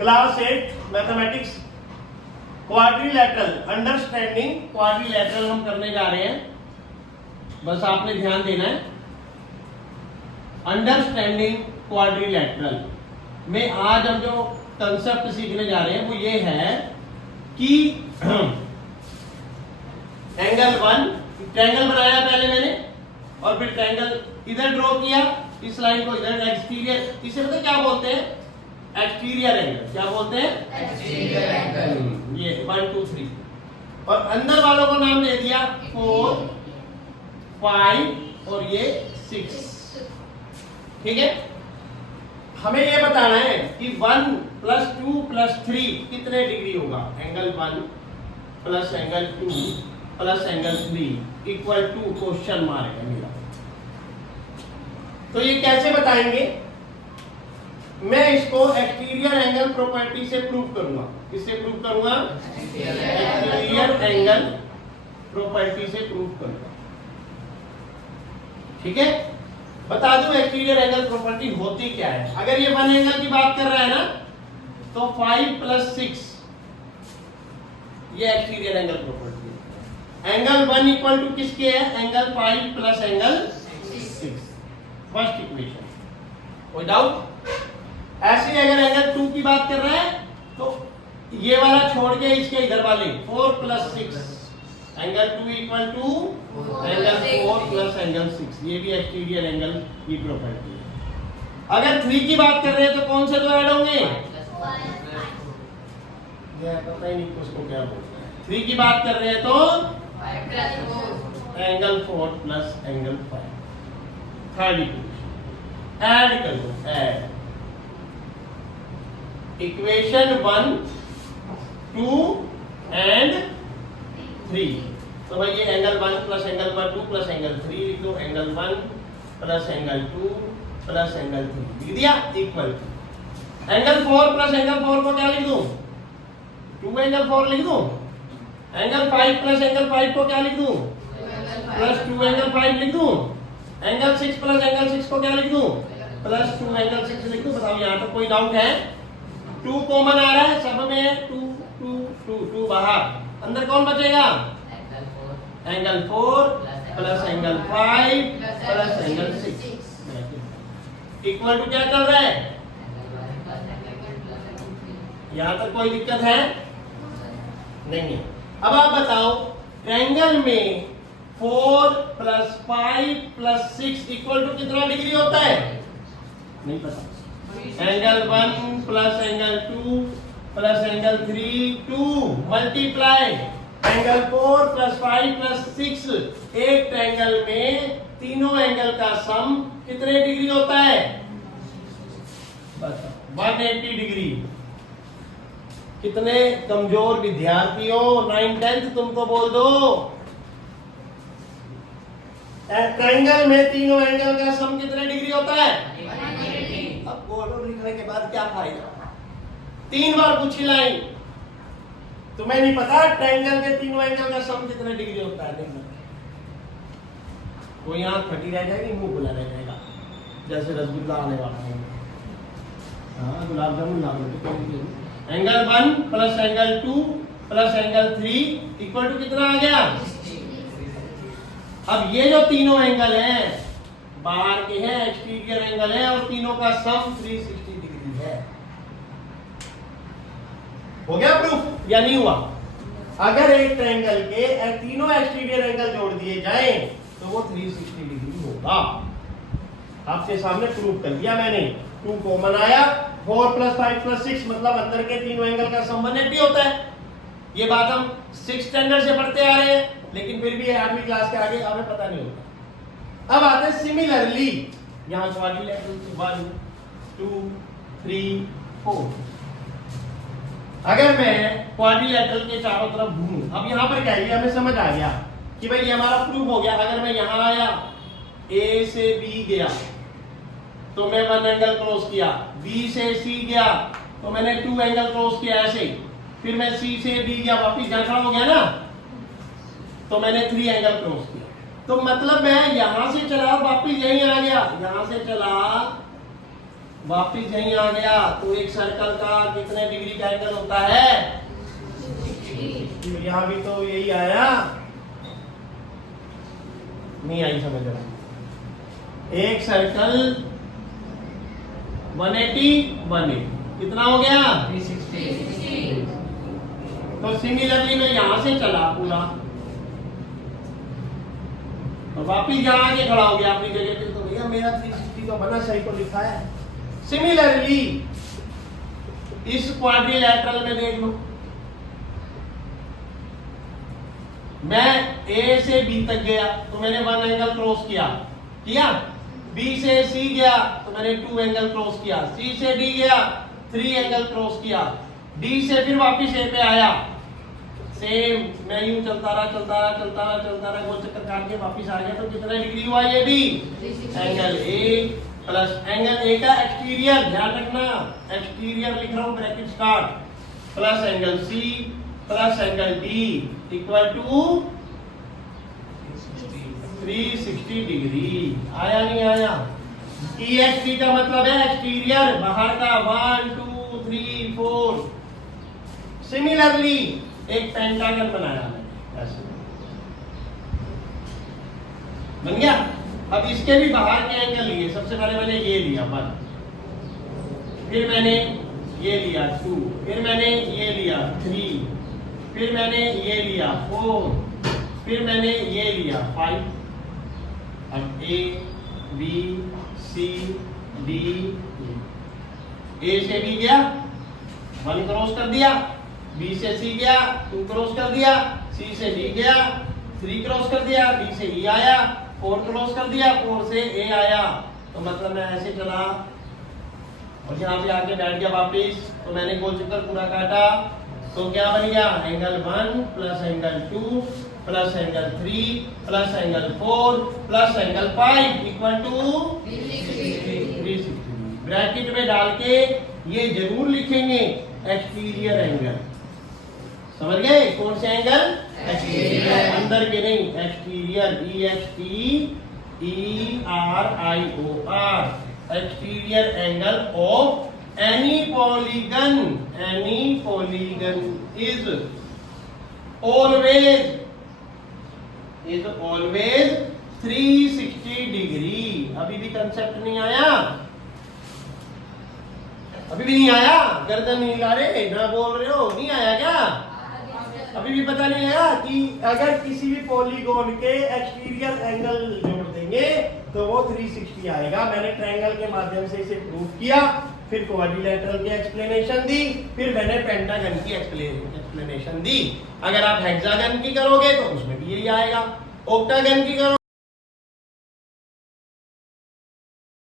Class 8 mathematics quadrilateral, understanding quadrilateral हम करने जा रहे हैं। बस आपने ध्यान देना है। अंडरस्टैंडिंग क्वाड्रिलैटरल में आज हम जो कंसेप्ट सीखने जा रहे हैं वो ये है कि एंगल 1 ट्रायंगल बनाया पहले मैंने और फिर ट्रायंगल इधर ड्रॉ किया, इस लाइन को इधर एक्सटीरियर, इसे पता क्या बोलते हैं? Exterior angle. क्या बोलते हैं? Exterior angle. ये 1 2 3 और अंदर वालों को नाम दे दिया 4 5 और ये 6। ठीक है, हमें ये बताना है कि 1 + 2 + 3 कितने डिग्री होगा। Angle 1 plus angle 2 plus angle 3 equal to question mark है मेरा। तो ये कैसे बताएंगे? मैं इसको एक्सटीरियर एंगल प्रॉपर्टी से प्रूव करूंगा। किससे प्रूव करूंगा? एक्सटीरियर एंगल प्रॉपर्टी से प्रूव करूंगा। ठीक है, बता दूं एक्सटीरियर एंगल प्रॉपर्टी होती क्या है। अगर ये 1 एंगल की बात कर रहा है ना तो 5 + 6 ये एक्सटीरियर एंगल प्रॉपर्टी है। एंगल 1 इक्वल टू किसके है? Angle 5 plus angle 6। First equation, कोई डाउट? ऐसे अगर एंगल 2 की बात कर रहा है तो ये वाला छोड़ के इसके इधर वाले 4 + 6 angle 2 equal to angle 4 plus angle 6। ये भी एक्सटीरियर एंगल की प्रॉपर्टी है। अगर 3 की बात कर रहे हैं तो कौन से दो ऐड होंगे? ये पता ही नहीं उसको क्या बोलते हैं। 3 की बात कर रहे हैं तो angle 4 plus angle 5। Third equation add कर दो। Add equation 1 2 and 3। तो भाई ये angle 1 plus angle 2 plus angle 3 लिख दो। Angle 1 plus angle 2 plus angle 3 लिख दिया equal to angle 4 plus angle 4 को क्या लिख दूं? 2 एंगल 4 लिख दूं। एंगल 5 प्लस एंगल 5 को क्या लिख दूं? प्लस 2 एंगल 5 लिख दूं। एंगल 6 प्लस एंगल 6 को क्या लिख दूं? प्लस 2 एंगल 6 लिख दूं। बताओ यहां तक कोई डाउट है? 2 कॉमन आ रहा है सब में, 2 2 2 2 बाहर, अंदर कौन बचेगा? Angle 4 plus angle 5 plus angle 6 equal to क्या चल रहा है? यहां तक कोई दिक्कत है? नहीं है। अब आप बताओ ट्रायंगल में 4 + 5 + 6 इक्वल टू कितना डिग्री होता है? नहीं पता। Angle 1 plus angle 2 plus angle 3 2 multiply angle 4 + 5 + 6। एक ट्रायंगल में तीनों एंगल का सम कितने डिग्री होता है? 180 डिग्री। कितने कमजोर विद्यार्थी हो? 9 10th तुम तो बोल दो। ट्रायंगल में तीनों एंगल का सम कितने डिग्री होता है? 180। अब बोलो लिखने के बाद क्या फायदा? 3 बार पूछी लाइन, तुम्हें नहीं पता ट्रायंगल के तीनों एंगल का सम कितने डिग्री होता है? नहीं, कोई आंख फटी रह जाएगी, मुंह खुला रह जाएगा, जैसे रसगुल्ला आने वाला है। हाँ, गुलाब जामुन ला लो। Angle 1 plus angle 2 plus angle 3 equal to कितना आ गया? अब ये जो तीनों एंगल हैं बाहर के हैं, एक्सटीरियर एंगल है और तीनों का सम 360 डिग्री है। हो गया प्रूफ या नहीं हुआ? अगर एक ट्रायंगल के तीनों एक्सटीरियर एंगल जोड़ दिए जाएं तो वो 360 डिग्री होगा। आपके सामने प्रूफ कर दिया मैंने। 2 कॉमन आया, 4 + 5 + 6 मतलब अंदर के तीनों एंगल का सम 180 होता है। ये बात हम 6th स्टैंडर्ड से पढ़ते आ रहे हैं, लेकिन फिर भी 8वीं क्लास के आगे हमें पता नहीं होता। अब आते हैं सिमिलरली, यहां क्वाड्रिलैटरल 1 2 3 4। अगर मैं क्वाड्रिलैटरल के चारों तरफ घूमूं, अब यहां पर क्या है? ये हमें समझ आ गया कि भाई ये हमारा प्रूफ हो गया। अगर मैं यहां आया, A से B गया तो मैं 1 एंगल क्रॉस किया, B से C गया तो मैंने 2 एंगल क्रॉस किया ऐसे, फिर मैं C से D गया, वापिस जहां खड़ा हो गया ना तो मैंने 3 एंगल क्रॉस किया। तो मतलब मैं यहां से चला वापिस यहीं आ गया, यहां से चला वापिस यहीं आ गया तो एक सर्कल का कितने डिग्री का एंगल होता है? यहाँ भी तो यही आया, नहीं आई समझ रहा। एक सर्कल 180 180 कितना हो गया? 360। तो सिमिलरली मैं यहां से चला पूरा और वापिस यहाँ आके खड़ा हो गया अपनी जगह पे, तो भैया मेरा 360 का बना सही को लिखा है। सिमिलरली इस क्वाड्रिलैटरल में देख लो, मैं ए से बी तक गया तो मैंने 1 एंगल क्रॉस किया, बी से सी गया तो मैंने 2 एंगल क्रॉस किया, सी से डी गया 3 एंगल क्रॉस किया, डी से फिर वापिस ए पे आया, सेम मैं यूं चलता रहा गोल चक्कर काट के वापिस आ गया, तो कितना डिग्री हुआ ये भी? Angle A plus angle A का एक्सटीरियर, ध्यान रखना एक्सटीरियर लिख रहा हूं bracket start, plus angle C plus angle D equal to 360 degree. आया नहीं आया? EXT का मतलब है एक्सटीरियर, बाहर का 1 2 3 4। सिमिलरली एक पेंटागन बनाया मैंने ऐसे, बन गया। अब इसके भी बाहर के एंगल लिए, सबसे पहले मैंने ये लिया 1, फिर मैंने ये लिया 2, फिर मैंने ये लिया 3, फिर मैंने ये लिया 4, फिर मैंने ये लिया 5। अब ए बी सी डी, ए से बी गया 1 क्रॉस कर दिया, बी से सी गया 2 क्रॉस कर दिया, सी से डी गया 3 क्रॉस कर दिया, डी से ई आया 4 क्रॉस कर दिया, 4 से ए आया, तो मतलब मैं ऐसे चला और यहाँ पे आके बैठ गया वापिस, तो मैंने गोल चक्कर पूरा काटा, तो क्या बन गया? Angle 1 plus angle 2 plus angle 3 plus angle 4 plus angle 5 equal to 360। Bracket में डाल के ये जरूर लिखेंगे एक्सटीरियर एंगल, समझ गए? कौन से एंगल? एक्सटीरियर, अंदर के नहीं, exterior, EXTERIOR, exterior angle of any polygon is always 360 degree. अभी भी कंसेप्ट नहीं आया? अभी भी नहीं आया? गर्दन नहीं हिला रहे, ना बोल रहे हो, नहीं आया क्या? अभी भी पता नहीं आया कि अगर किसी भी पॉलीगॉन के एक्सटीरियर एंगल जोड़ देंगे तो वो 360 आएगा। मैंने ट्रायंगल के माध्यम से इसे प्रूव किया, फिर क्वाड्रिलैटरल की एक्सप्लेनेशन दी, फिर मैंने पेंटागन की एक्सप्लेनेशन दी। अगर आप हेक्सागन की करोगे तो उसमें भी यही आएगा, ऑक्टागन की करोगे